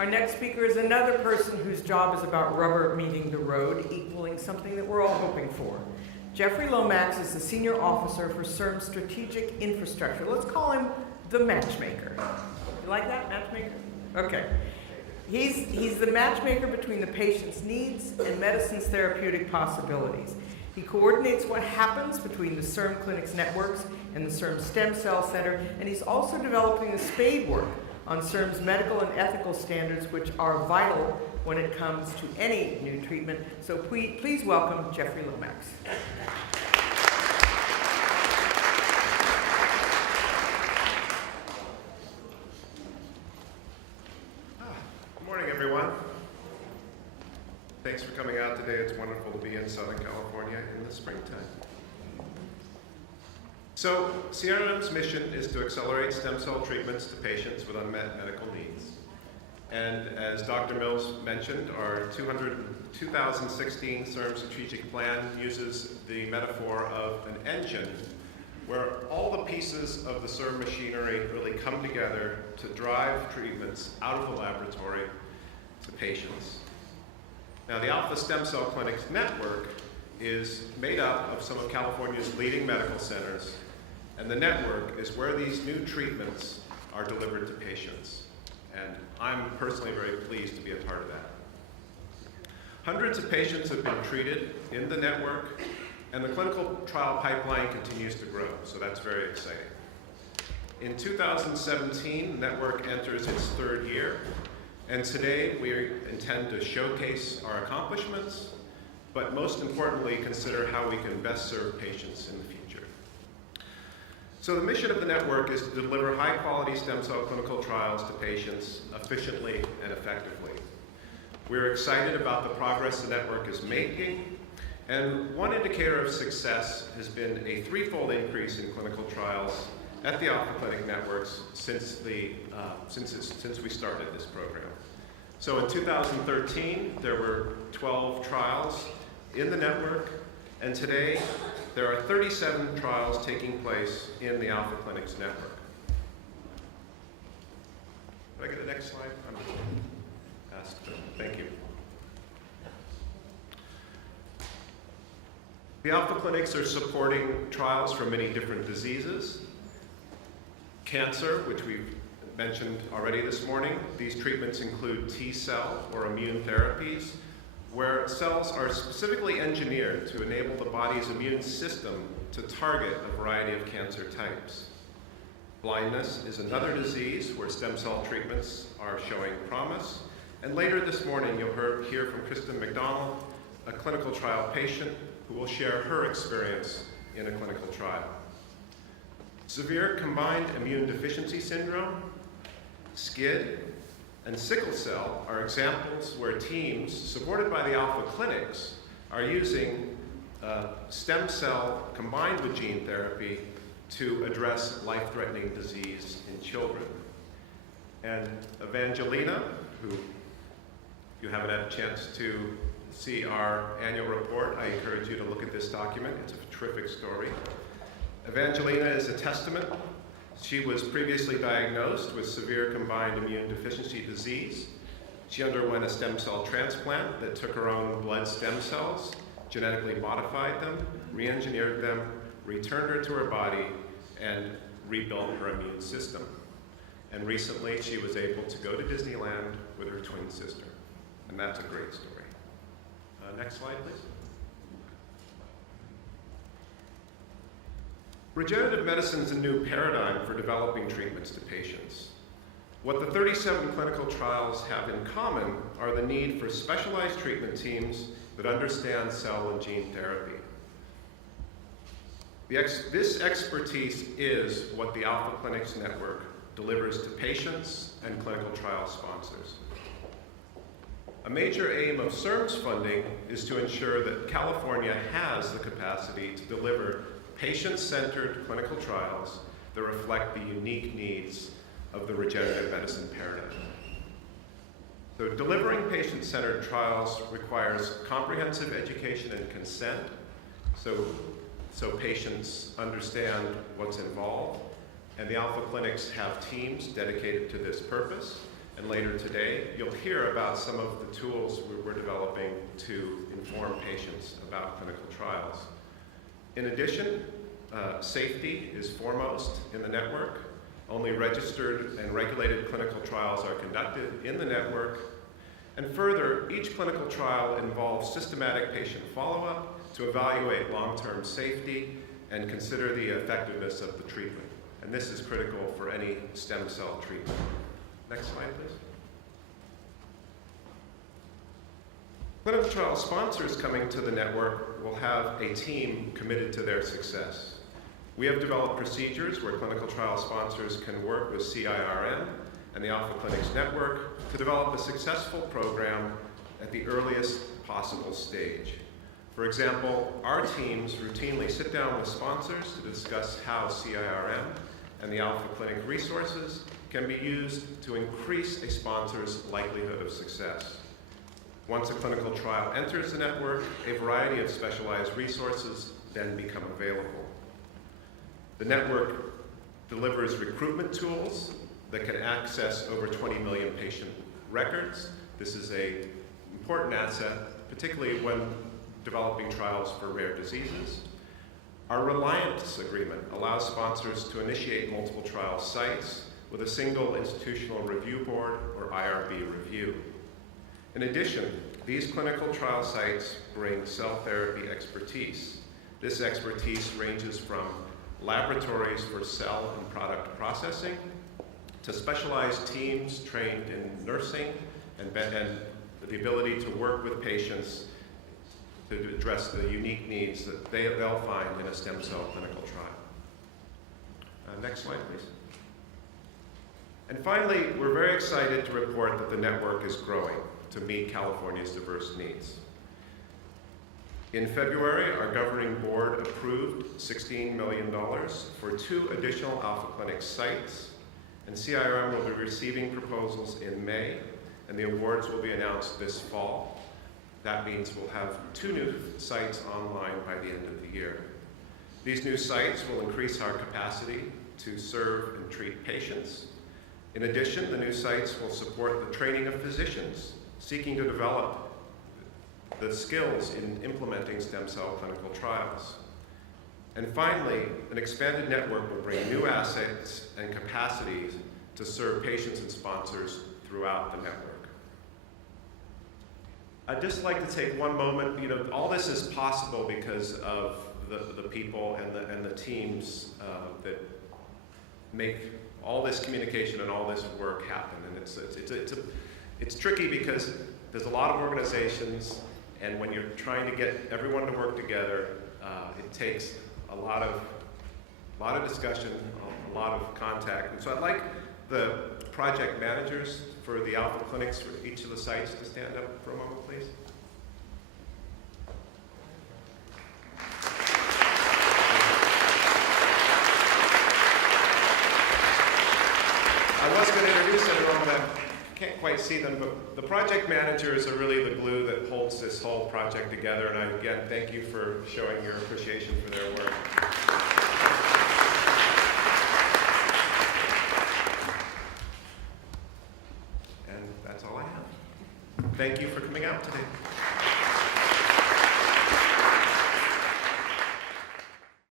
Our next speaker is another person whose job is about rubber meeting the road, equaling something that we're all hoping for. Geoffrey Lomax is the Senior Officer for CIRM's Strategic Infrastructure. Let's call him the matchmaker. You like that, matchmaker? Okay. He's the matchmaker between the patient's needs and medicine's therapeutic possibilities. He coordinates what happens between the CIRM clinics networks and the CIRM Stem Cell Center, and he's also developing the spade work on CIRM's medical and ethical standards, which are vital when it comes to any new treatment. So please welcome Geoffrey Lomax. Good morning, everyone. Thanks for coming out today. It's wonderful to be in Southern California in the springtime. So, CIRM's mission is to accelerate stem cell treatments to patients with unmet medical needs. And as Dr. Mills mentioned, our 2016 CIRM strategic plan uses the metaphor of an engine where all the pieces of the CIRM machinery really come together to drive treatments out of the laboratory to patients. Now, the Alpha Stem Cell Clinics Network is made up of some of California's leading medical centers, and the network is where these new treatments are delivered to patients. And I'm personally very pleased to be a part of that. Hundreds of patients have been treated in the network, and the clinical trial pipeline continues to grow, so that's very exciting. In 2017, the network enters its third year, and today we intend to showcase our accomplishments, but most importantly, consider how we can best serve patients in the future. So the mission of the network is to deliver high-quality stem cell clinical trials to patients efficiently and effectively. We're excited about the progress the network is making, and one indicator of success has been a threefold increase in clinical trials at the Alpha Clinic networks since we started this program. So in 2013, there were 12 trials in the network, and today there are 37 trials taking place in the Alpha Clinics network. Can I get the next slide? Thank you. The Alpha Clinics are supporting trials for many different diseases. Cancer, which we've mentioned already this morning. These treatments include T-cell or immune therapies, where cells are specifically engineered to enable the body's immune system to target a variety of cancer types. Blindness is another disease where stem cell treatments are showing promise. And later this morning, you'll hear from Kristen McDonald, a clinical trial patient who will share her experience in a clinical trial. Severe combined immune deficiency syndrome, SCID, and sickle cell are examples where teams supported by the Alpha Clinics are using stem cell combined with gene therapy to address life-threatening disease in children. And Evangelina, who you haven't had a chance to see our annual report, I encourage you to look at this document. It's a terrific story. Evangelina is a testament. She was previously diagnosed with severe combined immune deficiency disease. She underwent a stem cell transplant that took her own blood stem cells, genetically modified them, re-engineered them, returned her to her body, and rebuilt her immune system. And recently, she was able to go to Disneyland with her twin sister. And that's a great story. Next slide, please. Regenerative medicine is a new paradigm for developing treatments to patients. What the 37 clinical trials have in common are the need for specialized treatment teams that understand cell and gene therapy. This expertise is what the Alpha Clinics Network delivers to patients and clinical trial sponsors. A major aim of CIRM's funding is to ensure that California has the capacity to deliver patient-centered clinical trials that reflect the unique needs of the regenerative medicine paradigm. So delivering patient-centered trials requires comprehensive education and consent, so patients understand what's involved, and the Alpha Clinics have teams dedicated to this purpose, And later today, you'll hear about some of the tools we're developing to inform patients about clinical trials. In addition, safety is foremost in the network. Only registered and regulated clinical trials are conducted in the network. And further, each clinical trial involves systematic patient follow-up to evaluate long-term safety and consider the effectiveness of the treatment. And this is critical for any stem cell treatment. Next slide, please. Clinical trial sponsors coming to the network will have a team committed to their success. We have developed procedures where clinical trial sponsors can work with CIRM and the Alpha Clinics Network to develop a successful program at the earliest possible stage. For example, our teams routinely sit down with sponsors to discuss how CIRM and the Alpha Clinic resources can be used to increase a sponsor's likelihood of success. Once a clinical trial enters the network, a variety of specialized resources then become available. The network delivers recruitment tools that can access over 20 million patient records. This is an important asset, particularly when developing trials for rare diseases. Our Reliance Agreement allows sponsors to initiate multiple trial sites with a single institutional review board or IRB review. In addition, these clinical trial sites bring cell therapy expertise. This expertise ranges from laboratories for cell and product processing to specialized teams trained in nursing and the ability to work with patients to address the unique needs that they'll find in a stem cell clinical trial. Next slide, please. And finally, we're very excited to report that the network is growing to meet California's diverse needs. In February, our governing board approved $16 million for 2 additional Alpha Clinic sites, and CIRM will be receiving proposals in May, and the awards will be announced this fall. That means we'll have 2 new sites online by the end of the year. These new sites will increase our capacity to serve and treat patients. In addition, the new sites will support the training of physicians seeking to develop the skills in implementing stem cell clinical trials. And finally, an expanded network will bring new assets and capacities to serve patients and sponsors throughout the network. I'd just like to take one moment. All this is possible because of the people and the teams that make all this communication and all this work happen. And it's tricky because there's a lot of organizations, and when you're trying to get everyone to work together, it takes a lot of discussion, a lot of contact. And so I'd like the project managers for the Alpha Clinics for each of the sites to stand up for a moment, please. I was going to introduce everyone, but I can't quite see them, but the project managers are really the glue that holds this whole project together, and I again thank you for showing your appreciation for their work. And that's all I have. Thank you for coming out today.